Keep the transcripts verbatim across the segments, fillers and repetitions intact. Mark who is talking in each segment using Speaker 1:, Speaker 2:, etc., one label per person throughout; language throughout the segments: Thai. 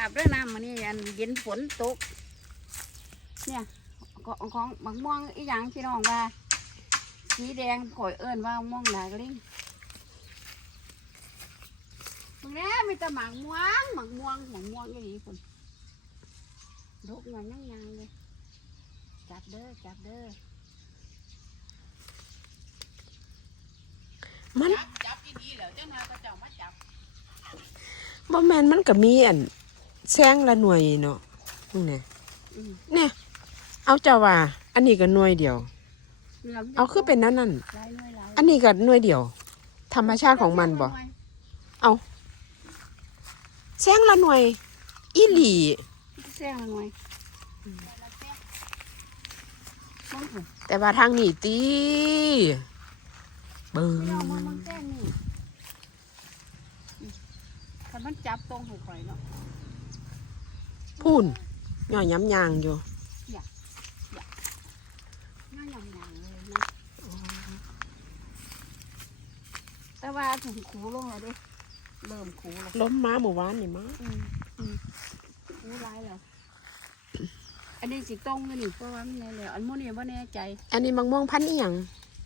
Speaker 1: บด้วยน้ำมันนี่อันเย็นฝนตกเนี่ยของของมะม่วงอีหยังพี่น้องว่าสีแดงข่อยเอิ้นว่าม่วงดากลิงตรงนี้มีแต่หมากม่วงหมากม่วงหมากม่วงอย่างนี้คุณดกหน่อยยังยังเลยจับเด้อจับเด้อ
Speaker 2: มัน
Speaker 1: จับอีนี้แล้วเจ้านาก็เจ้ามาจับ
Speaker 2: บ่แม่นมันก็มีอันแซงละหน่วยเนาะนี่เนี่ยเอาเจ้าว่าอันนี้ก็หน่วยเดียวเอาคือเป็นนั่นนั่นอันนี้ก็หน่วยเดียวธรรมชาติของมันบ่เอาแซงละหน่วยอีหลี
Speaker 1: แซงละหน่วย
Speaker 2: แต่ว่าทางนี้ตีเบิ้ง
Speaker 1: มันแซงนี่ถ้ามันจับตรงหูข่อยเนาะ
Speaker 2: พูนย่อยย้ำยางอยู่
Speaker 1: อย่าอย่าย่อยย้ำยางเลยนะแต่ว่าถึงคูลงแล้วดิเริ่มคูแล้ว
Speaker 2: ล้มม้าหมู่บ้านนี่ม้า
Speaker 1: คูร้ายแล้วอันนี้สีตรงเลยนี่เพราะว่ามันแน่แล้วอันโมนี่ว่าแน่ใจ
Speaker 2: อันนี้มังม่วงพันธุ์อีหยัง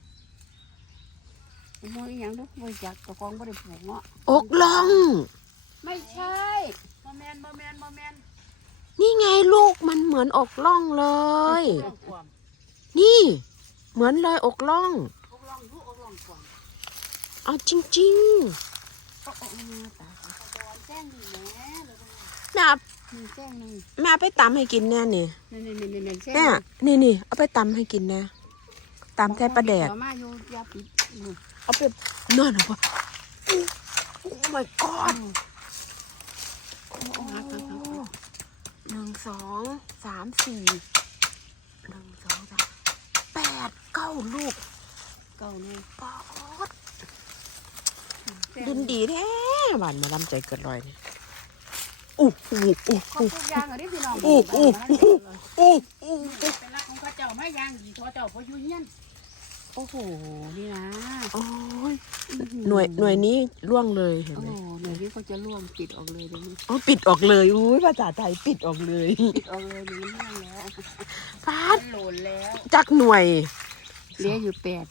Speaker 1: มังม่วงอีหยังทุกบริจาคตะกองบริปลูกเนาะ
Speaker 2: อกล่อง
Speaker 1: ไม่ใช่โมเมนโมเมนโมเมน
Speaker 2: นี่ไงลูกมันเหมือนอกล่องเลยนี่เหมือนเลยอกล่อง
Speaker 1: อกล่องลูกอกล่องกวาง
Speaker 2: เอาจริงๆแม่แม่ไปตำให้กินแน่นี่แม่นี่นี่เอาไปตำให้กินแน่ตำแค่ปลาแดกเอาไปนอนเอาไปโอ้ my god หนึ่งสองสามสี่หนึ่งสองสามแปดเก้าลูก
Speaker 1: เก้านี่
Speaker 2: ปอดดินดีแท้หวานมาลำใจเกิดลอยนี่อู้อู้อู้
Speaker 1: อู้ทุกอย่างเหรอที่พี่น้อง
Speaker 2: อู้อู้อู้อู้
Speaker 1: เป็นรักของข้าเจ้าไม่ย่างดีทอเจ้าพอยุ่ยเงี้ยโอ้โหนี่นะ
Speaker 2: โอ้ยหน่วยหน่วยนี้ล่วงเลยเห็นไหม
Speaker 1: หน่วยนี้เขาจะล่วงปิดออกเลยเดี๋ยวนี้
Speaker 2: อ๋อปิดออกเลยอุ้ยภาษาไทยปิดออกเลย
Speaker 1: ปิดออกเลยนี่ล่วงแล้ว
Speaker 2: ฟาด
Speaker 1: โหลนแล้ว
Speaker 2: จักหน่วย
Speaker 1: เหลืออยู่แปด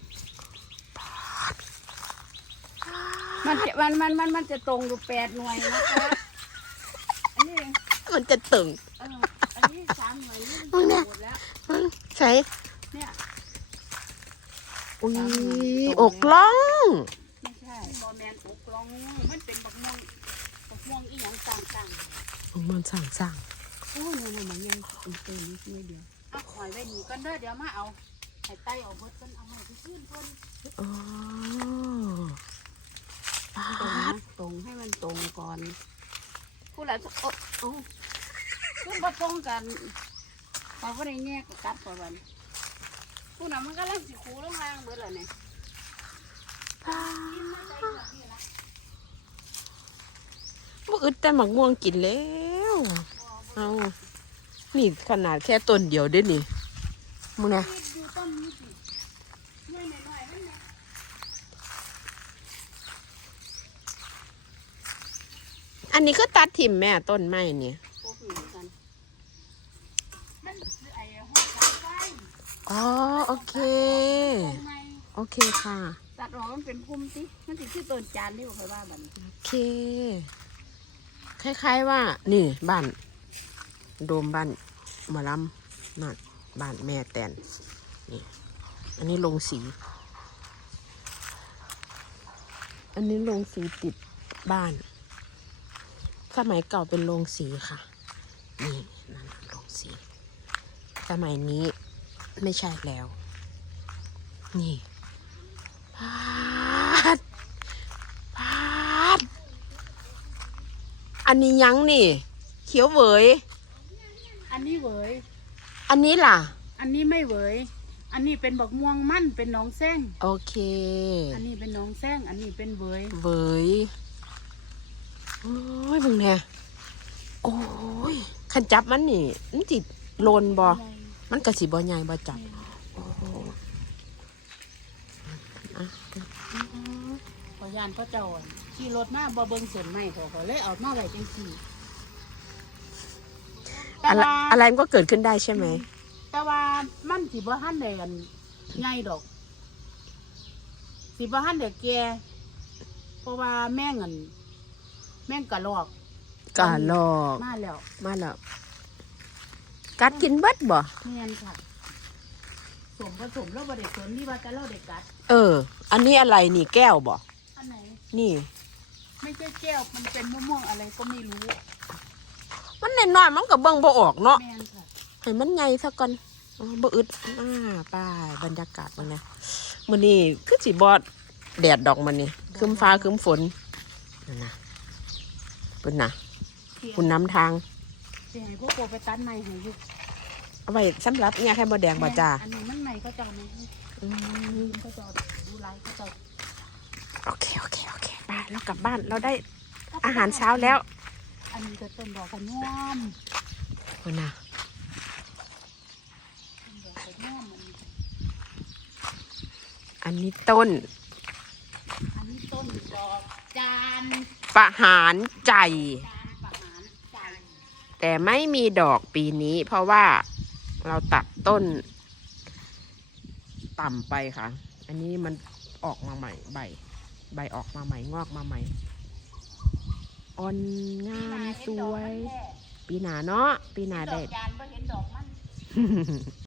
Speaker 1: มันมันมันมันมันจะตรงอยู่แปดหน่วยนะคะอันนี้
Speaker 2: มันจะตึง
Speaker 1: เอออันนี้สามหน่วยนี่
Speaker 2: มึงเนี่ยใช่
Speaker 1: เนี่ย
Speaker 2: อุ้ยอกล่อง
Speaker 1: ไม่ใช่บอแมนอกล่องมันเป็นบักม่วงบักม่วงอีหยังต่าง
Speaker 2: ๆมันสั่งสั่ง
Speaker 1: โอ้ยเนี่ยมันยังเป็นเต็มนิดเดียวเอาคอยไว้หนีกันเด้อเดี๋ยวมาเอาให้ไตเอาเบิดกันเอามาที่ขึ้นคน
Speaker 2: อ๋อ
Speaker 1: ตรงตรงให้มันตรงก่อนผู้หลานโอ้โอ้ขึ้นมาตรงกันพอวันนี้แยกกัดพอวันผู้นั้นมันก็เล่นสีคูลงล่างเบิดเลยเนี่ย
Speaker 2: บ่อึดแต่หมักม่วงกินแล้วเอานี่ขนาดแค่ต้นเดียวเด้นี่มึงนะอันนี้ก็ตัดถิ่มแม่ต้นไม้เนี่ยอ๋อโอเคโอเคค่ะ
Speaker 1: ตัดออกมันเป็นพุ่มสิมันติดชื่อต้นจานที่ผมเคยว่าแบบ
Speaker 2: โอเคคล้ายๆว่านี่บ้านโดมบ้านหมอลำนั่นบ้านแม่แตนนี่อันนี้ลงสีอันนี้ลงสีติดบ้านสมัยเก่าเป็นโรงสีค่ะนี่นั่นโรงสีสมัยนี้ไม่ใช่แล้วนี่พาดพาดอันนี้ยังนี่เขียวเหวย
Speaker 1: อันนี้เหวย
Speaker 2: อันนี้ล่ะ
Speaker 1: อันนี้ไม่เหวยอันนี้เป็นบักม่วงมั่นเป็นน้องแซง
Speaker 2: โอเค
Speaker 1: อันนี้เป็นน้องแซงอันนี้เป็นเหวย
Speaker 2: เหวยโอ้ยมึงเนี่ยโอ้ยขันจับมันนี่มันจิตโลนบอมันกระสีบอใหญ่บอจับ
Speaker 1: พอยานพ่อเจ้าขี่รถมาบ่เบิ่งเส้นไม้พอก็เลยเอามาไว้จังซี่แต่
Speaker 2: อะไร
Speaker 1: ว่า
Speaker 2: อะไรมันก็เกิดขึ้นได้ใช่ไหม
Speaker 1: แต่ว่ามันสิบ่ทันได้กันใหญ่ดอกสิบ่ทันได้แก่เพราะว่าแม่งอันแม่งกะลอก
Speaker 2: กาลอก
Speaker 1: มาแล้ว
Speaker 2: มาแล้วกัดกินเบิดบ่
Speaker 1: แม่นค่ะสมผสมแล้วบ่ได้สนนี่ว่าจะเล่าได้กัด
Speaker 2: เออ อันนี้อะไรนี่แก้วบ่
Speaker 1: อันไหน
Speaker 2: นี่
Speaker 1: ไม่ใช่แก้วมันเป็นมะม่วงอะไรก็ไม่รู้
Speaker 2: มันน้อยๆมันก็เบิ่งบ่ออกเนาะ
Speaker 1: แม่นค่ะ
Speaker 2: ให้มันใหญ่ซะก่อนอ๋อบ่อึดอ่าป้ายบรรยากาศมันนะมื้อนี้คือสิบ่แดดดอกมันนี่ครึ้มฟ้าครึ้มฝนนั่นนะเพิ่นน่ะคุณน้ำทาง
Speaker 1: สิให้พวกโปไปตัดไม้ให้อยู่
Speaker 2: เอาไว้สำหรับเนี่ยไข่มดแดงบ่จ้า
Speaker 1: อันนี้มันไม้เขาเจ้าไหม
Speaker 2: อืม
Speaker 1: เขาเจ้าดูไลฟ์เขาเจ้า
Speaker 2: โอเคโอเคโอเคไปเรากลับบ้านเราได้อาหารเช้าแล้ว
Speaker 1: อันนี้ก็ต้นดอกกระง่อม
Speaker 2: คุณน่ะ
Speaker 1: ต้นดอกกระง่อมอันนี้
Speaker 2: อันนี้ต้น
Speaker 1: อันนี้ต้นดอกจาน
Speaker 2: ประหารใจ
Speaker 1: จานประหารใจ
Speaker 2: แต่ไม่มีดอกปีนี้ เพราะว่าเราตัดต้น ต่ำไปค่ะ อันนี้มันออกมาใหม่ใบ ใบออกมาใหม่งอกมาใหม่อ่อนงามสวย ปีหนาเนาะปีหนา
Speaker 1: ดอ
Speaker 2: ได้
Speaker 1: กจานไม่เห็นดอกมัน